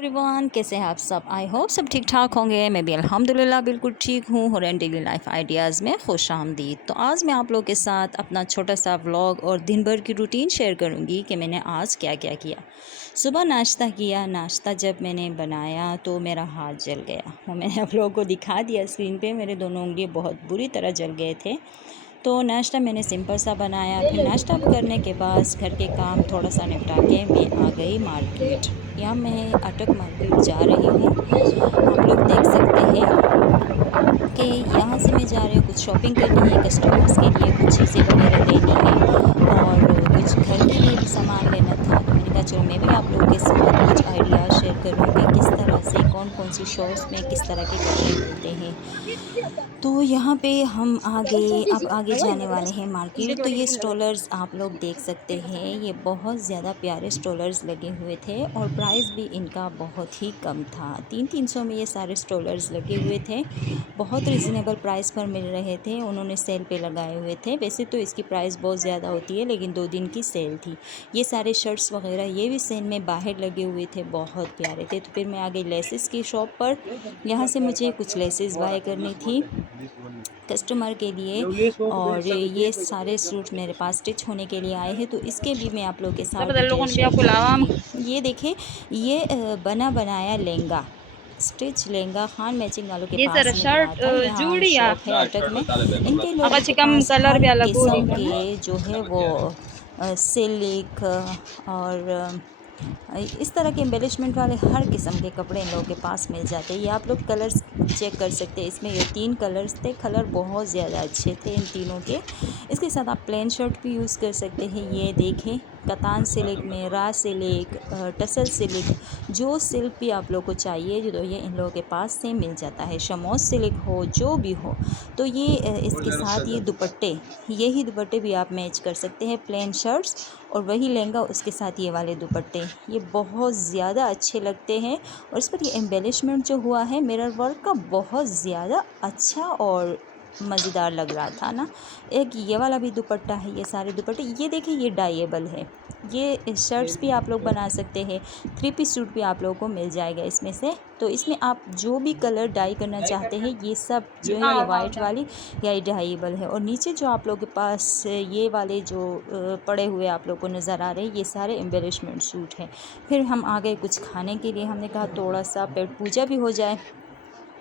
Everyone, कैसे हैं आप सब। आई होप सब ठीक ठाक होंगे। मैं भी अल्हम्दुलिल्लाह बिल्कुल ठीक हूँ। हुरैन डेली लाइफ आइडियाज़ में खुश आमदीद। तो आज मैं आप लोगों के साथ अपना छोटा सा व्लॉग और दिन भर की रूटीन शेयर करूँगी कि मैंने आज क्या क्या किया। सुबह नाश्ता किया। नाश्ता जब मैंने बनाया तो मेरा हाथ जल गया। वो मैंने आप लोगों को दिखा दिया स्क्रीन पे। मेरे दोनों उंगलियाँ बहुत बुरी तरह जल गए थे। तो नाश्ता मैंने सिंपल सा बनाया। फिर नाश्ता करने के बाद घर के काम थोड़ा सा निपटा के मैं आ गई मार्केट। यहाँ मैं अटक मार्केट जा रही हूँ। आप लोग देख सकते हैं कि यहाँ से मैं जा रही हूँ, कुछ शॉपिंग करनी है कस्टमर्स के लिए, कुछ चीज़ें वगैरह लेनी है और कुछ घर के लिए भी सामान लेना था। तो मैंने कहा चलो मैं भी आप लोगों के साथ कुछ आइडिया शेयर करूँ कि किस तरह से कौन कौन सी शॉप्स में किस तरह के कपड़े मिलते हैं। तो यहाँ पे हम अब आगे जाने वाले हैं मार्केट। तो ये स्ट्रोलर्स आप लोग देख सकते हैं, ये बहुत ज़्यादा प्यारे स्ट्रोलर्स लगे हुए थे और प्राइस भी इनका बहुत ही कम था। 300 में ये सारे स्ट्रोलर्स लगे हुए थे। बहुत रिजनेबल प्राइस पर मिल रहे थे। उन्होंने सेल पे लगाए हुए थे। वैसे तो इसकी प्राइस बहुत ज़्यादा होती है, लेकिन 2 दिन की सेल थी। ये सारे शर्ट्स वगैरह ये भी सेल में बाहर लगे हुए थे, बहुत प्यारे थे। तो फिर मैं आ गई लेसेस की शॉप पर। यहाँ से मुझे कुछ लेसेस बाय करनी थी कस्टमर के लिए और ये सारे सूट मेरे पास स्टिच होने के लिए आए हैं, तो इसके भी मैं आप लोगों के साथ डिटेल शेयर करूँगी। ये देखिए, ये बना बनाया लहंगा, स्टिच लहंगा खान मैचिंग वालों के पास मिल रहा था। यहाँ शॉप है अटक में। इनके लोगों के पास हर किस्म के जो है वो सिल्क और इस तरह के एम्बेलिशमेंट वाले हर किस्म के कपड़े इन लोगों के पास मिल जाते हैं। ये आप लोग कलर्स चेक कर सकते हैं। इसमें ये 3 कलर्स थे। कलर बहुत ज़्यादा अच्छे थे इन तीनों के। इसके साथ आप प्लेन शर्ट भी यूज़ कर सकते हैं। ये देखें, कतान सिल्क में, रा सिल्क, टसल सिल्क, जो सिल्क भी आप लोग को चाहिए जो ये इन लोगों के पास से मिल जाता है। शमोस सिल्क हो, जो भी हो। तो ये इसके साथ ये दुपट्टे, यही दुपट्टे भी आप मैच कर सकते हैं। प्लेन शर्ट्स और वही लहंगा, उसके साथ ये वाले दुपट्टे, ये बहुत ज़्यादा अच्छे लगते हैं। और इस पर ये एम्बेलिशमेंट जो हुआ है मिरर वर्क का, बहुत ज़्यादा अच्छा और मज़ेदार लग रहा था ना। एक ये वाला भी दुपट्टा है। ये सारे दुपट्टे ये देखिए, ये डाइएबल है। ये शर्ट्स भी आप लोग बना सकते हैं। 3 पीस सूट भी आप लोगों को मिल जाएगा इसमें से। तो इसमें आप जो भी कलर डाई करना चाहते हैं, ये सब जो है ये वाइट वाली या ये डाइएबल है। और नीचे जो आप लोगों के पास ये वाले जो पड़े हुए आप लोग को नज़र आ रहे हैं, ये सारे एम्बेलिशमेंट सूट हैं। फिर हम आ गए कुछ खाने के लिए। हमने कहा थोड़ा सा पेट पूजा भी हो जाए,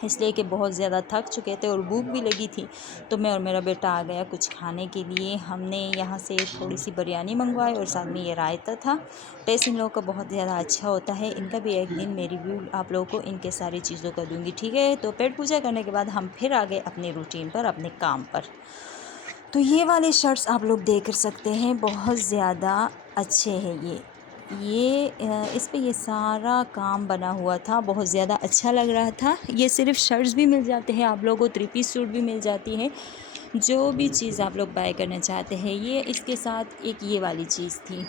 इसलिए कि बहुत ज़्यादा थक चुके थे और भूख भी लगी थी। तो मैं और मेरा बेटा आ गया कुछ खाने के लिए। हमने यहाँ से थोड़ी सी बिरयानी मंगवाई और साथ में ये रायता था। टेस्ट इन लोगों का बहुत ज़्यादा अच्छा होता है। इनका भी एक दिन मैं रिव्यू आप लोगों को इनके सारी चीज़ों का दूंगी, ठीक है। तो पेट पूजा करने के बाद हम फिर आ गए अपनी रूटीन पर, अपने काम पर। तो ये वाले शर्ट्स आप लोग देख सकते हैं, बहुत ज़्यादा अच्छे हैं इस पे ये सारा काम बना हुआ था, बहुत ज़्यादा अच्छा लग रहा था। ये सिर्फ शर्ट्स भी मिल जाते हैं आप लोगों को, 3 पीस सूट भी मिल जाती है। जो भी चीज़ आप लोग बाय करना चाहते हैं। ये इसके साथ एक ये वाली चीज़ थी,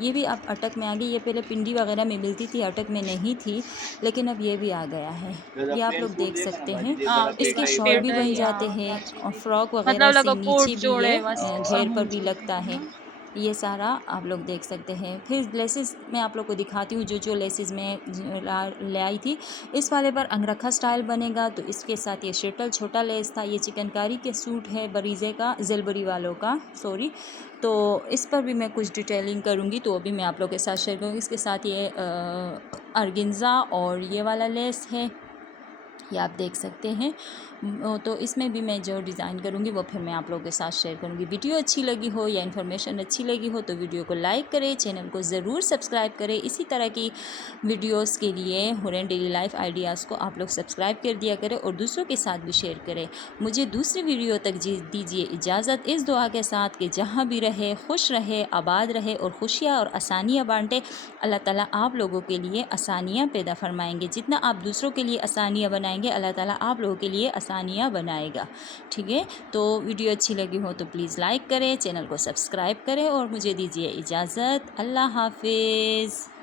ये भी अब अटक में आ गई। ये पहले पिंडी वगैरह में मिलती थी, अटक में नहीं थी, लेकिन अब ये भी आ गया है। ये आप लोग देख सकते हैं। इसके शॉल भी बन जाते हैं और फ्रॉक वगैरह से नीचे भी ये घेर पर भी लगता है। ये सारा आप लोग देख सकते हैं। फिर लेसेस मैं आप लोग को दिखाती हूँ, जो लेसेस मैं ले आई थी। इस वाले पर अंगरखा स्टाइल बनेगा, तो इसके साथ ये शटल छोटा लेस था। ये चिकनकारी के सूट है बरीज़े का, ज़ेलबरी वालों का, सॉरी। तो इस पर भी मैं कुछ डिटेलिंग करूँगी, तो अभी मैं आप लोग के साथ शेयर करूँगी। इसके साथ ये अर्गिन्ज़ा और ये वाला लेस है, ये आप देख सकते हैं। तो इसमें भी मैं जो डिज़ाइन करूँगी वो फिर मैं आप लोगों के साथ शेयर करूँगी। वीडियो अच्छी लगी हो या इन्फॉर्मेशन अच्छी लगी हो तो वीडियो को लाइक करें, चैनल को ज़रूर सब्सक्राइब करें। इसी तरह की वीडियोस के लिए हुरैन डेली लाइफ आइडियाज़ को आप लोग सब्सक्राइब कर दिया करें और दूसरों के साथ भी शेयर करें। मुझे दूसरी वीडियो तक दीजिए इजाज़त, इस दुआ के साथ कि जहाँ भी रहे खुश रहे, आबाद रहे और खुशियाँ और आसानियाँ बाँटे। अल्लाह ताला आप लोगों के लिए आसानियाँ पैदा फरमाएंगे। जितना आप दूसरों के लिए आसानियाँ बनाएंगे, अल्लाह ताला आप लोगों के लिए आसानियाँ बनाएगा, ठीक है। तो वीडियो अच्छी लगी हो तो प्लीज़ लाइक करें, चैनल को सब्सक्राइब करें और मुझे दीजिए इजाज़त। अल्लाह हाफिज़।